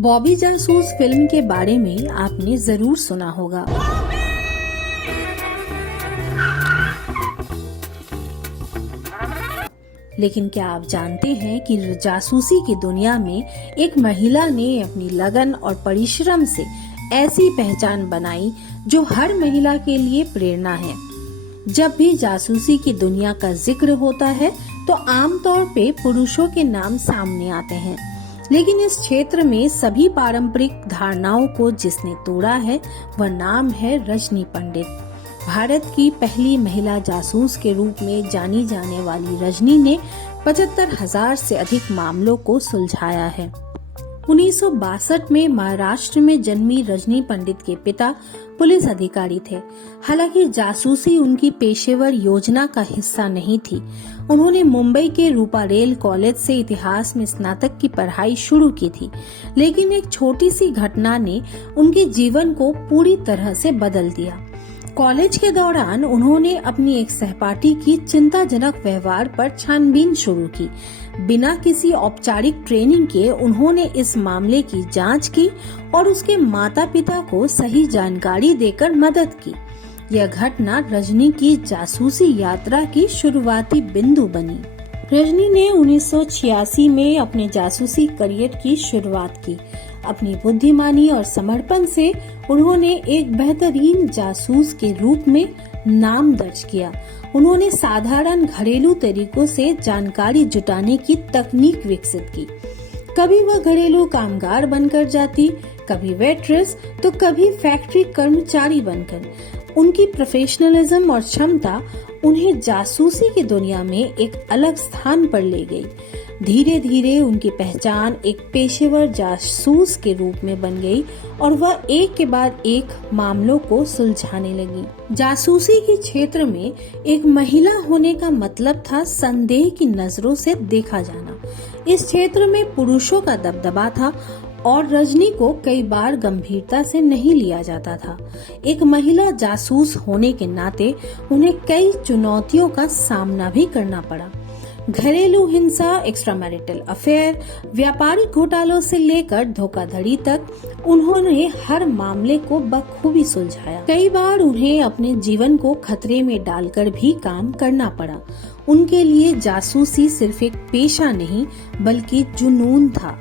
Bobby Jasoos film के बारे में आपने जरूर सुना होगा। लेकिन क्या आप जानते हैं कि जासूसी की दुनिया में एक महिला ने अपनी लगन और परिश्रम से ऐसी पहचान बनाई जो हर महिला के लिए प्रेरणा है। जब भी जासूसी की दुनिया का जिक्र होता है तो आमतौर पे पुरुषों के नाम सामने आते हैं, लेकिन इस क्षेत्र में सभी पारंपरिक धारणाओं को जिसने तोड़ा है वह नाम है रजनी पंडित। भारत की पहली महिला जासूस के रूप में जानी जाने वाली रजनी ने 75,000 से अधिक मामलों को सुलझाया है। 1962 में महाराष्ट्र में जन्मी रजनी पंडित के पिता पुलिस अधिकारी थे। हालांकि जासूसी उनकी पेशेवर योजना का हिस्सा नहीं थी। उन्होंने मुंबई के रूपारेल कॉलेज से इतिहास में स्नातक की पढ़ाई शुरू की थी, लेकिन एक छोटी सी घटना ने उनके जीवन को पूरी तरह से बदल दिया। कॉलेज के दौरान उन्होंने अपनी एक सहपाठी की चिंताजनक व्यवहार पर छानबीन शुरू की। बिना किसी औपचारिक ट्रेनिंग के उन्होंने इस मामले की जांच की और उसके माता पिता को सही जानकारी देकर मदद की। यह घटना रजनी की जासूसी यात्रा की शुरुआती बिंदु बनी। रजनी ने 1986 में अपने जासूसी करियर की शुरुआत की। अपनी बुद्धिमानी और समर्पण से उन्होंने एक बेहतरीन जासूस के रूप में नाम दर्ज किया। उन्होंने साधारण घरेलू तरीकों से जानकारी जुटाने की तकनीक विकसित की। कभी वह घरेलू कामगार बनकर जाती, कभी वेट्रेस तो कभी फैक्ट्री कर्मचारी बनकर। उनकी प्रोफेशनलिज्म और क्षमता उन्हें जासूसी की दुनिया में एक अलग स्थान पर ले गई। धीरे धीरे उनकी पहचान एक पेशेवर जासूस के रूप में बन गई और वह एक के बाद एक मामलों को सुलझाने लगी। जासूसी के क्षेत्र में एक महिला होने का मतलब था संदेह की नजरों से देखा जाना। इस क्षेत्र में पुरुषों का दबदबा था और रजनी को कई बार गंभीरता से नहीं लिया जाता था। एक महिला जासूस होने के नाते उन्हें कई चुनौतियों का सामना भी करना पड़ा। घरेलू हिंसा, एक्स्ट्रामैरिटल अफेयर, व्यापारिक घोटालों से लेकर धोखाधड़ी तक उन्होंने हर मामले को बखूबी सुलझाया। कई बार उन्हें अपने जीवन को खतरे में डालकर भी काम करना पड़ा। उनके लिए जासूसी सिर्फ एक पेशा नहीं बल्कि जुनून था।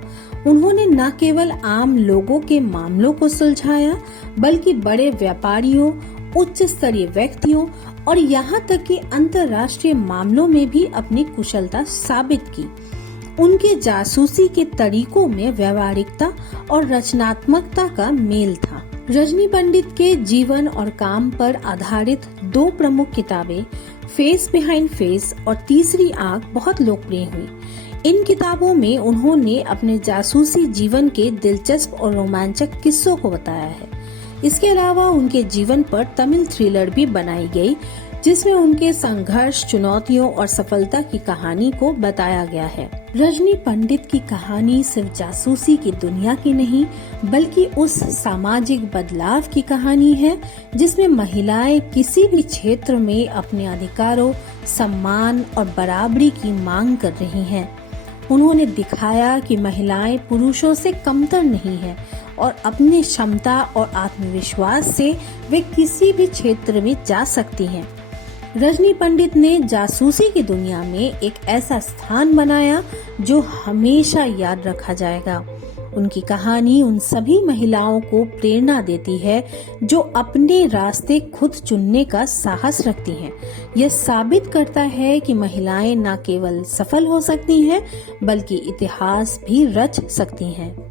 उन्होंने न केवल आम लोगों के मामलों को सुलझाया बल्कि बड़े व्यापारियों, उच्च स्तरीय व्यक्तियों और यहाँ तक कि अंतर्राष्ट्रीय मामलों में भी अपनी कुशलता साबित की। उनके जासूसी के तरीकों में व्यवहारिकता और रचनात्मकता का मेल था। रजनी पंडित के जीवन और काम पर आधारित 2 प्रमुख किताबें फेस बिहाइंड फेस और तीसरी आंख बहुत लोकप्रिय हुई। इन किताबों में उन्होंने अपने जासूसी जीवन के दिलचस्प और रोमांचक किस्सों को बताया है। इसके अलावा उनके जीवन पर तमिल थ्रिलर भी बनाई गई, जिसमें उनके संघर्ष, चुनौतियों और सफलता की कहानी को बताया गया है। रजनी पंडित की कहानी सिर्फ जासूसी की दुनिया की नहीं बल्कि उस सामाजिक बदलाव की कहानी है जिसमें महिलाएं किसी भी क्षेत्र में अपने अधिकारों, सम्मान और बराबरी की मांग कर रही हैं। उन्होंने दिखाया कि महिलाएं पुरुषों से कमतर नहीं हैं और अपनी क्षमता और आत्मविश्वास से वे किसी भी क्षेत्र में जा सकती हैं। रजनी पंडित ने जासूसी की दुनिया में एक ऐसा स्थान बनाया जो हमेशा याद रखा जाएगा। उनकी कहानी उन सभी महिलाओं को प्रेरणा देती है जो अपने रास्ते खुद चुनने का साहस रखती हैं। यह साबित करता है कि महिलाएं न केवल सफल हो सकती हैं बल्कि इतिहास भी रच सकती हैं।